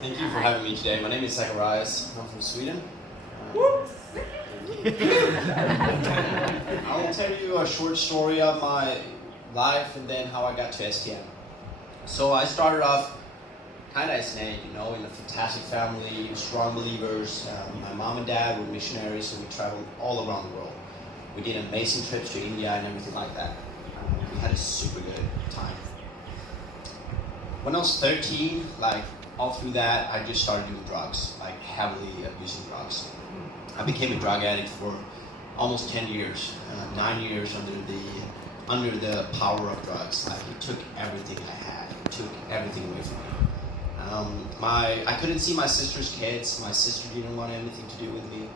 Thank you for having me today. My name is Zacharias. I'm from Sweden. I will tell you a short story of my life and then how I got to STM. So I started off kind of as an aide, in a fantastic family, strong believers. My mom and dad were missionaries, so we traveled all around the world. We did amazing trips to India and everything like that. We had a super good time. When I was 13, all through that, I just started doing drugs, heavily abusing drugs. I became a drug addict for almost 10 years, 9 years under the power of drugs. It took everything I had, it took everything away from me. I couldn't see my sister's kids. My sister didn't want anything to do with me.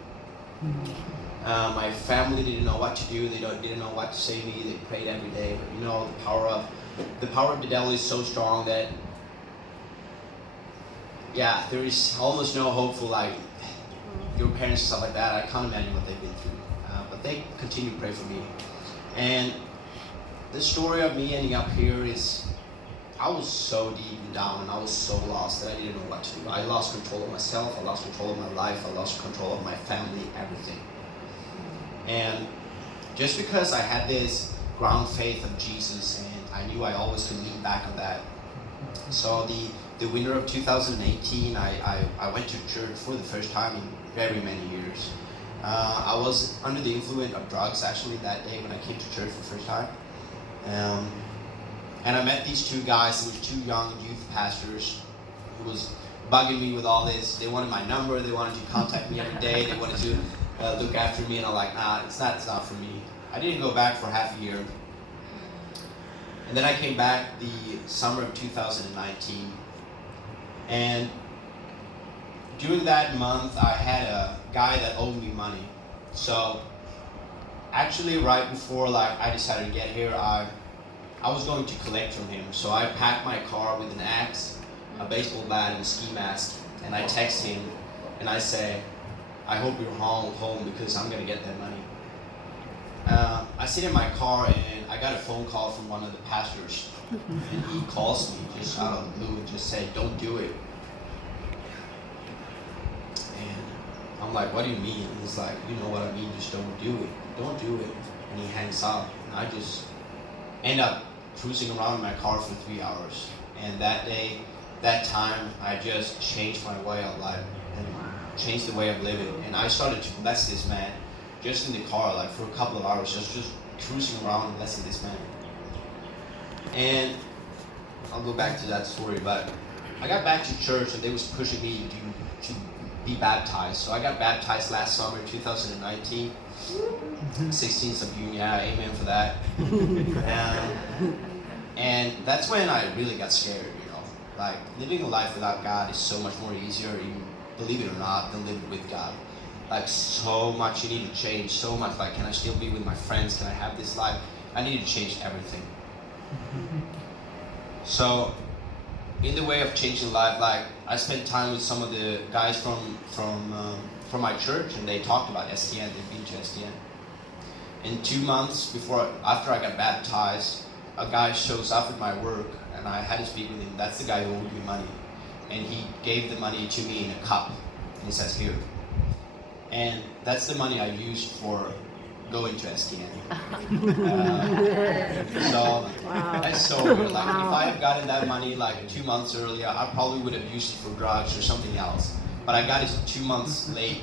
My family didn't know what to do. They didn't know what to say to me. They prayed every day. But the power of the devil is so strong that there is almost no hope for your parents and stuff like that. I can't imagine what they've been through, but they continue to pray for me. And the story of me ending up here is, I was so deep and down, and I was so lost that I didn't know what to do. I lost control of myself. I lost control of my life. I lost control of my family, everything. And just because I had this ground faith of Jesus, and I knew I always could lean back on that. So the winter of 2018, I went to church for the first time in very many years. I was under the influence of drugs actually that day when I came to church for the first time. And I met these two guys. It was two young youth pastors who was bugging me with all this. They wanted my number. They wanted to contact me every day. They wanted to look after me. And I'm like, nah, it's not for me. I didn't go back for half a year. And then I came back the summer of 2019. And during that month, I had a guy that owed me money. So actually right before I decided to get here, I was going to collect from him. So I packed my car with an axe, a baseball bat, and a ski mask. And I text him and I say, I hope you're home because I'm going to get that money. I sit in my car and I got a phone call from one of the pastors. And he calls me just out of the blue and just said, don't do it. And I'm like, what do you mean? And he's like, you know what I mean, just don't do it. Don't do it. And he hangs up. And I just end up cruising around in my car for 3 hours. And that day, that time, I just changed my way of life and changed the way of living. And I started to bless this man just in the car, for a couple of hours, just cruising around and blessing this man. And I'll go back to that story, but I got back to church and they was pushing me to be baptized. So I got baptized last summer, 2019, 16th of June, amen for that. And that's when I really got scared, living a life without God is so much more easier, even believe it or not, than living with God. So much you need to change, so much, can I still be with my friends, can I have this life? I need to change everything. So, in the way of changing life, I spent time with some of the guys from my church, and they talked about STN. They've been to STN. And 2 months after I got baptized, a guy shows up at my work, and I had to speak with him. That's the guy who owed me money, and he gave the money to me in a cup, and he says, "Here." And that's the money I used for going to STN. So that's so weird. If I had gotten that money 2 months earlier, I probably would have used it for drugs or something else. But I got it 2 months late,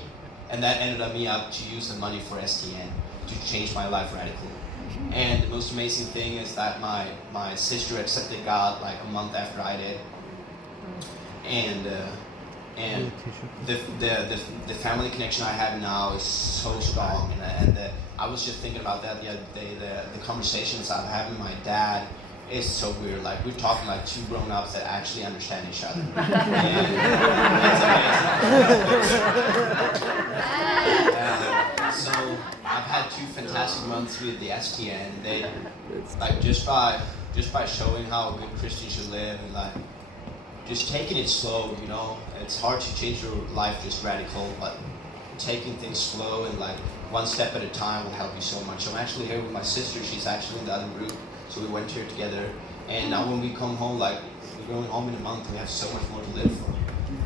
and that ended up me up to use the money for STN to change my life radically. And the most amazing thing is that my sister accepted God a month after I did, and the family connection I have now is so strong, and I was just thinking about that the other day. The conversations I'm having with my dad is so weird. We're talking like two grown-ups that actually understand each other. And it's amazing. So I've had 2 fantastic months with the STN. They just by showing how a good Christian should live and just taking it slow, It's hard to change your life just radical, but taking things slow and one step at a time will help you so much. I'm actually here with my sister. She's actually in the other group, so we went here together. And now when we come home, we're going home in a month. We have so much more to live for.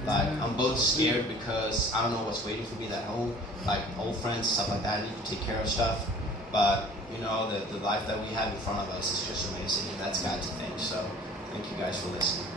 Like, I'm both scared because I don't know what's waiting for me at home, like old friends, stuff like that. I need to take care of stuff. But, you know, the life that we have in front of us is just amazing, and that's God to thank. So, thank you guys for listening.